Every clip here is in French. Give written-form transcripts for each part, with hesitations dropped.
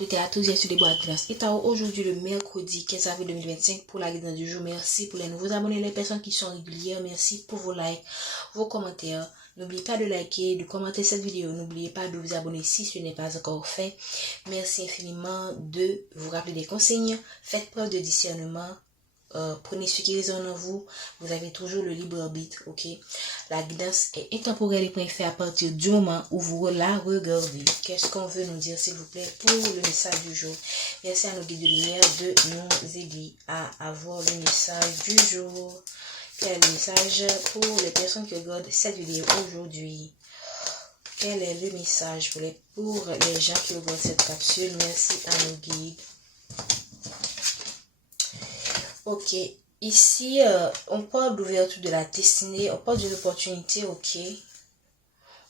À tous et sur les boîtes grâce. Et aujourd'hui le mercredi 15 avril 2025 pour la guidance du jour. Merci pour les nouveaux abonnés, les personnes qui sont régulières. Merci pour vos likes, vos commentaires. N'oubliez pas de liker, de commenter cette vidéo. N'oubliez pas de vous abonner si ce n'est pas encore fait. Merci infiniment de vous rappeler des consignes. Faites preuve de discernement. Prenez ce qui résonne en vous. Vous avez toujours le libre arbitre, ok? La guidance est intemporelle et préférée à partir du moment où vous la regardez. Qu'est-ce qu'on veut nous dire, s'il vous plaît, pour le message du jour? Merci à nos guides de lumière de nous aider à avoir le message du jour. Quel message pour les personnes qui regardent cette vidéo aujourd'hui? Quel est le message pour les gens qui regardent cette capsule? Merci à nos guides. Ok, ici, on parle d'ouverture de la destinée, on parle d'une opportunité, ok.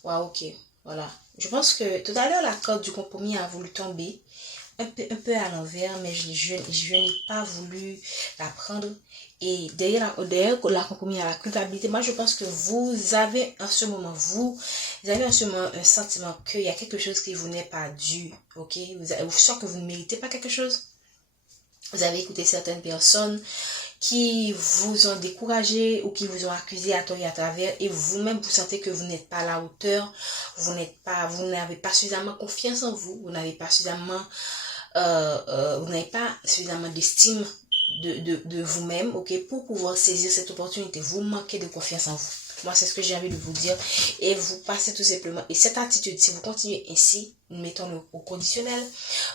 Wow, ok, voilà. Je pense que tout à l'heure, la carte du compromis a voulu tomber un peu à l'envers, mais je n'ai pas voulu la prendre. Et derrière la compromis à la culpabilité, moi je pense que vous avez en ce moment, un sentiment qu'il y a quelque chose qui vous n'est pas dû, ok. Vous sentez que vous ne méritez pas quelque chose. Vous avez écouté certaines personnes qui vous ont découragé ou qui vous ont accusé à tort et à travers, et vous-même vous sentez que vous n'êtes pas à la hauteur, vous n'avez pas suffisamment confiance en vous, vous n'avez pas suffisamment d'estime de vous-même, ok, pour pouvoir saisir cette opportunité. Vous manquez de confiance en vous. Moi, c'est ce que j'ai envie de vous dire. Et vous passez tout simplement. Et cette attitude, si vous continuez ainsi, mettons-le au conditionnel,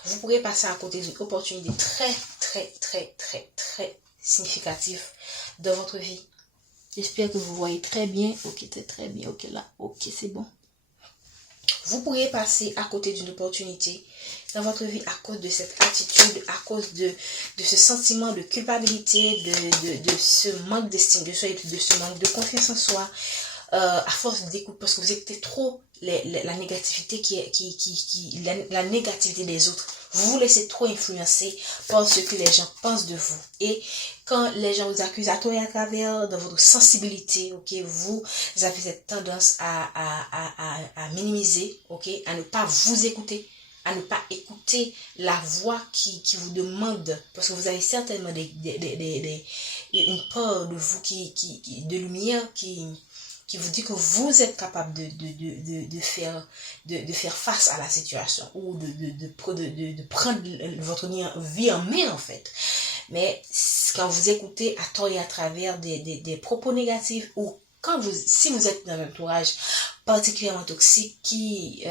vous pourrez passer à côté d'une opportunité très significative dans votre vie. J'espère que vous voyez très bien. Ok, très bien. Ok, là. Ok, c'est bon. Vous pourrez passer à côté d'une opportunité dans votre vie à cause de cette attitude, à cause de ce sentiment de culpabilité, de ce manque d'estime de soi, de ce manque de confiance en soi, à force d'écoute, parce que vous écoutez trop la négativité la négativité des autres. Vous vous laissez trop influencer par ce que les gens pensent de vous. Et quand les gens vous accusent à tort et à travers de votre sensibilité, ok, vous avez cette tendance à minimiser, ok, à ne pas vous écouter, à ne pas écouter la voix qui vous demande, parce que vous avez certainement une part de vous de lumière qui vous dit que vous êtes capable de faire face à la situation, ou de prendre votre vie en main, en fait. Mais quand vous écoutez à tort et à travers des propos négatifs, ou si vous êtes dans un entourage particulièrement toxique qui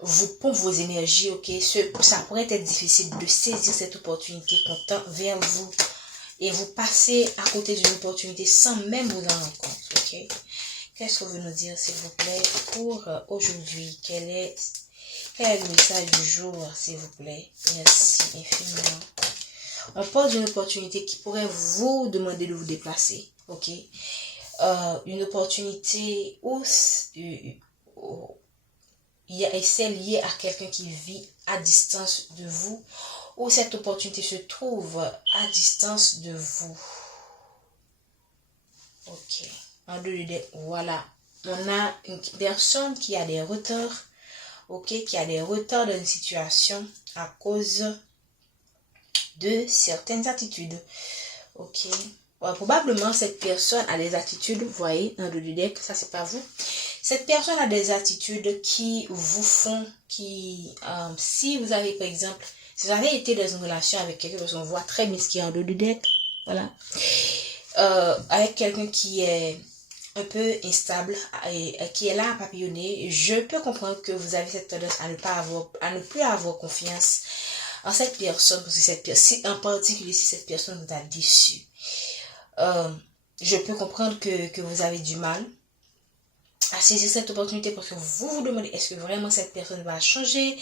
vous pompe vos énergies, ok, ça pourrait être difficile de saisir cette opportunité qu'on tend vers vous, et vous passez à côté d'une opportunité sans même vous en rendre compte, ok. Qu'est-ce que vous veut nous dire, s'il vous plaît, pour aujourd'hui? Quel est le message du jour, s'il vous plaît? Merci infiniment. On parle d'une opportunité qui pourrait vous demander de vous déplacer, ok. Une opportunité où c'est lié à quelqu'un qui vit à distance de vous, ou cette opportunité se trouve à distance de vous. Ok. Voilà. On a une personne qui a des retards, ok, qui a des retards dans une situation à cause de certaines attitudes. Ok. Ouais, probablement cette personne a des attitudes, vous voyez, dans le deck, ça c'est pas vous. Cette personne a des attitudes qui vous font, si vous avez par exemple, si vous avez été dans une relation avec quelqu'un, parce qu'on voit très bien ce qu'il y a en dos du deck, voilà, avec quelqu'un qui est un peu instable et qui est là à papillonner, je peux comprendre que vous avez cette tendance à ne plus avoir confiance en cette personne, parce que cette personne, en particulier si cette personne vous a déçu. Je peux comprendre que vous avez du mal à saisir cette opportunité, parce que vous vous demandez, est-ce que vraiment cette personne va changer?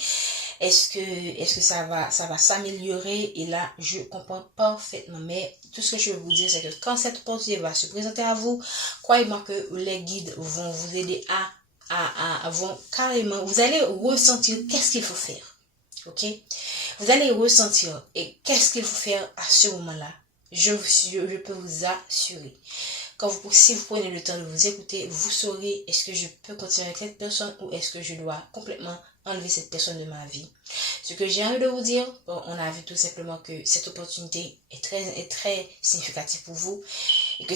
Est-ce que ça va s'améliorer? Et là, je comprends parfaitement. Mais tout ce que je veux vous dire, c'est que quand cette opportunité va se présenter à vous, croyez-moi que les guides vont vous aider vont carrément, vous allez ressentir qu'est-ce qu'il faut faire. Ok? Vous allez ressentir et qu'est-ce qu'il faut faire à ce moment-là. Je peux vous assurer si vous prenez le temps de vous écouter, vous saurez est-ce que je peux continuer avec cette personne ou est-ce que je dois complètement enlever cette personne de ma vie. Ce que j'ai envie de vous dire, on a vu tout simplement que cette opportunité est très significative pour vous et que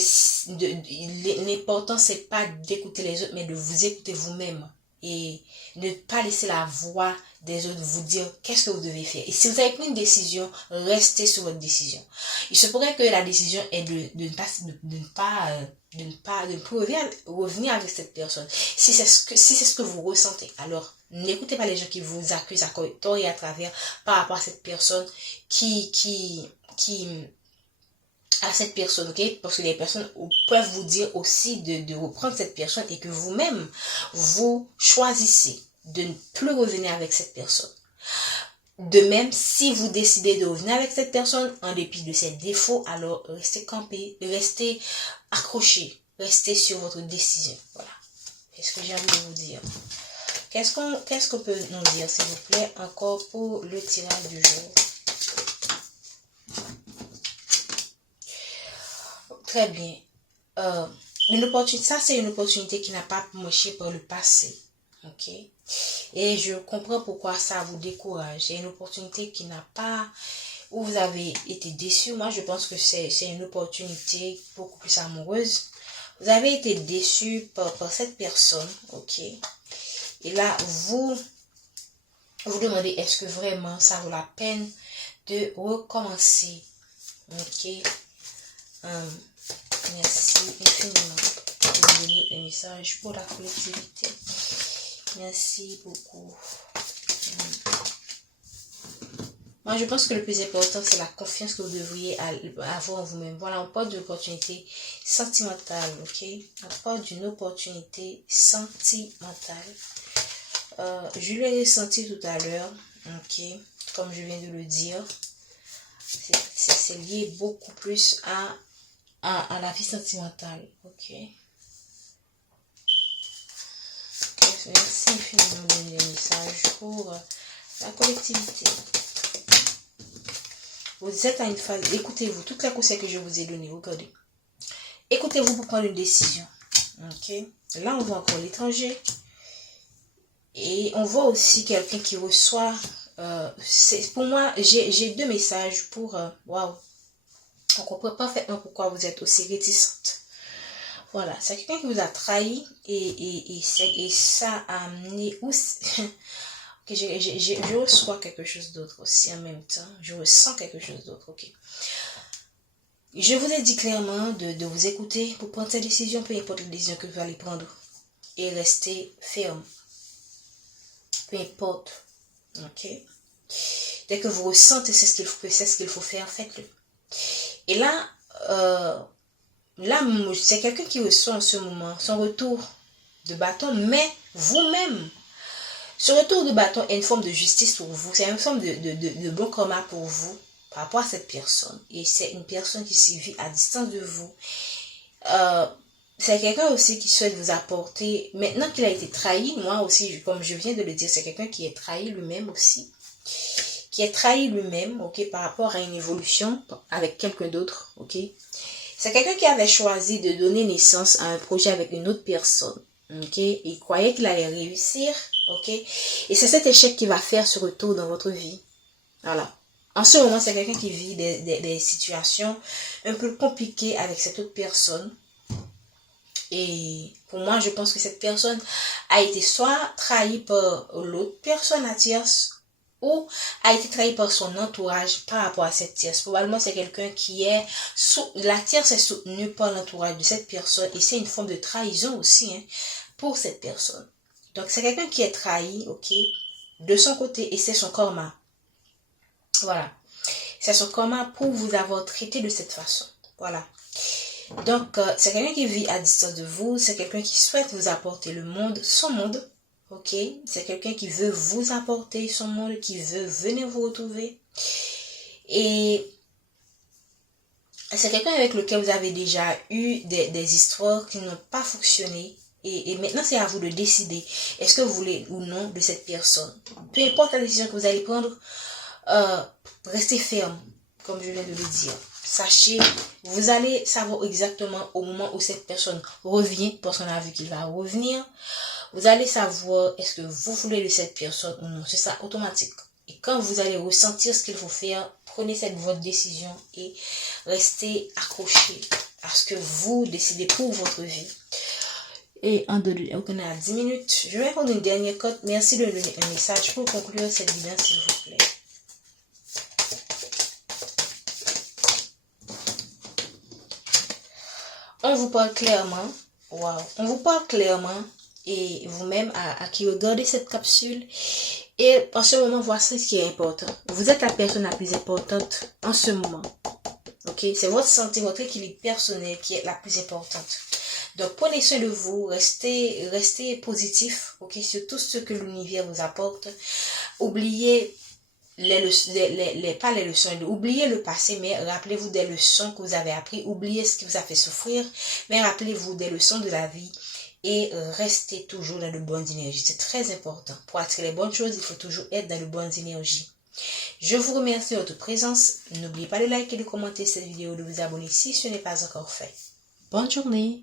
l'important c'est pas d'écouter les autres mais de vous écouter vous-même et ne pas laisser la voix des autres vous dire qu'est-ce que vous devez faire. Et si vous avez pris une décision, restez sur votre décision. Il se pourrait que la décision est de ne plus revenir avec cette personne. Si c'est ce que vous ressentez, alors n'écoutez pas les gens qui vous accusent à tort et à travers par rapport à cette personne à cette personne, ok? Parce que les personnes peuvent vous dire aussi de reprendre cette personne et que vous-même, vous choisissez de ne plus revenir avec cette personne. De même, si vous décidez de revenir avec cette personne, en dépit de ses défauts, alors restez campé, restez accroché, restez sur votre décision. Voilà. C'est ce que j'ai envie de vous dire. Qu'est-ce qu'on peut nous dire, s'il vous plaît, encore pour le tirage du jour? Très bien. Ça, c'est une opportunité qui n'a pas marché par le passé. Ok? Et je comprends pourquoi ça vous décourage. C'est une opportunité qui n'a pas... où vous avez été déçu. Moi, je pense que c'est une opportunité beaucoup plus amoureuse. Vous avez été déçu par cette personne. Ok? Et là, vous demandez, est-ce que vraiment ça vaut la peine de recommencer? Ok? Merci infiniment de me donner un message pour la collectivité. Merci beaucoup. Moi, je pense que le plus important, c'est la confiance que vous devriez avoir en vous-même. Voilà, on parle d'une opportunité sentimentale, ok? On parle d'une opportunité sentimentale. Je l'ai ressenti tout à l'heure, ok? Comme je viens de le dire. C'est lié beaucoup plus à la vie sentimentale, ok? Merci infiniment de donner des messages pour la collectivité. Vous êtes à une phase, écoutez-vous, toutes les conseils que je vous ai donnés, regardez. Écoutez-vous pour prendre une décision, ok? Là, on voit encore l'étranger. Et on voit aussi quelqu'un qui reçoit, pour moi, j'ai deux messages pour, waouh, on comprend parfaitement pourquoi vous êtes aussi réticente. Voilà, c'est quelqu'un qui vous a trahi et ça a amené aussi... Okay, je reçois quelque chose d'autre aussi en même temps. Je ressens quelque chose d'autre, ok. Je vous ai dit clairement de vous écouter pour prendre cette décision, peu importe la décision que vous allez prendre. Et rester ferme. Peu importe, ok. Dès que vous ressentez c'est ce qu'il faut faire, faites-le. Et là, c'est quelqu'un qui reçoit en ce moment son retour de bâton, mais vous-même, ce retour de bâton est une forme de justice pour vous, c'est une forme de bon karma pour vous par rapport à cette personne. Et c'est une personne qui se vit à distance de vous. C'est quelqu'un aussi qui souhaite vous apporter, maintenant qu'il a été trahi, moi aussi, comme je viens de le dire, c'est quelqu'un qui est trahi lui-même aussi. Qui est trahi lui-même, ok, par rapport à une évolution avec quelqu'un d'autre, ok. C'est quelqu'un qui avait choisi de donner naissance à un projet avec une autre personne, ok. Il croyait qu'il allait réussir, ok. Et c'est cet échec qui va faire ce retour dans votre vie. Voilà. En ce moment, c'est quelqu'un qui vit des situations un peu compliquées avec cette autre personne. Et pour moi, je pense que cette personne a été soit trahie par l'autre personne, la tierce, ou a été trahi par son entourage par rapport à cette tierce. Probablement, c'est quelqu'un qui est... La tierce est soutenue par l'entourage de cette personne et c'est une forme de trahison aussi, hein, pour cette personne. Donc, c'est quelqu'un qui est trahi, ok, de son côté et c'est son karma. Voilà. C'est son karma pour vous avoir traité de cette façon. Voilà. Donc, c'est quelqu'un qui vit à distance de vous. C'est quelqu'un qui souhaite vous apporter le monde, son monde. Ok, c'est quelqu'un qui veut vous apporter son monde, qui veut venir vous retrouver. Et c'est quelqu'un avec lequel vous avez déjà eu des histoires qui n'ont pas fonctionné. Et maintenant, c'est à vous de décider. Est-ce que vous voulez ou non de cette personne? Peu importe la décision que vous allez prendre, restez ferme, comme je viens de le dire. sachez, vous allez savoir exactement au moment où cette personne revient, parce qu'on a vu qu'il va revenir, vous allez savoir est-ce que vous voulez de cette personne ou non. C'est ça, automatique. Et quand vous allez ressentir ce qu'il faut faire, prenez votre décision et restez accroché à ce que vous décidez pour votre vie. Et on est à 10 minutes. Je vais prendre une dernière cote. Merci de donner un message pour conclure cette vidéo, s'il vous plaît. On vous parle clairement. Wow. On vous parle clairement. Et vous-même à qui regardez cette capsule. Et en ce moment, voici ce qui est important. Vous êtes la personne la plus importante en ce moment. Ok? C'est votre santé, votre équilibre personnel qui est la plus importante. Donc, prenez soin de vous, restez positif, ok, sur tout ce que l'univers vous apporte. Oubliez pas les leçons, oubliez le passé, mais rappelez-vous des leçons que vous avez apprises. Oubliez ce qui vous a fait souffrir, mais rappelez-vous des leçons de la vie et restez toujours dans de bonnes énergies. C'est très important. Pour attirer les bonnes choses, il faut toujours être dans de bonnes énergies. Je vous remercie de votre présence. N'oubliez pas de liker et de commenter cette vidéo, de vous abonner si ce n'est pas encore fait. Bonne journée.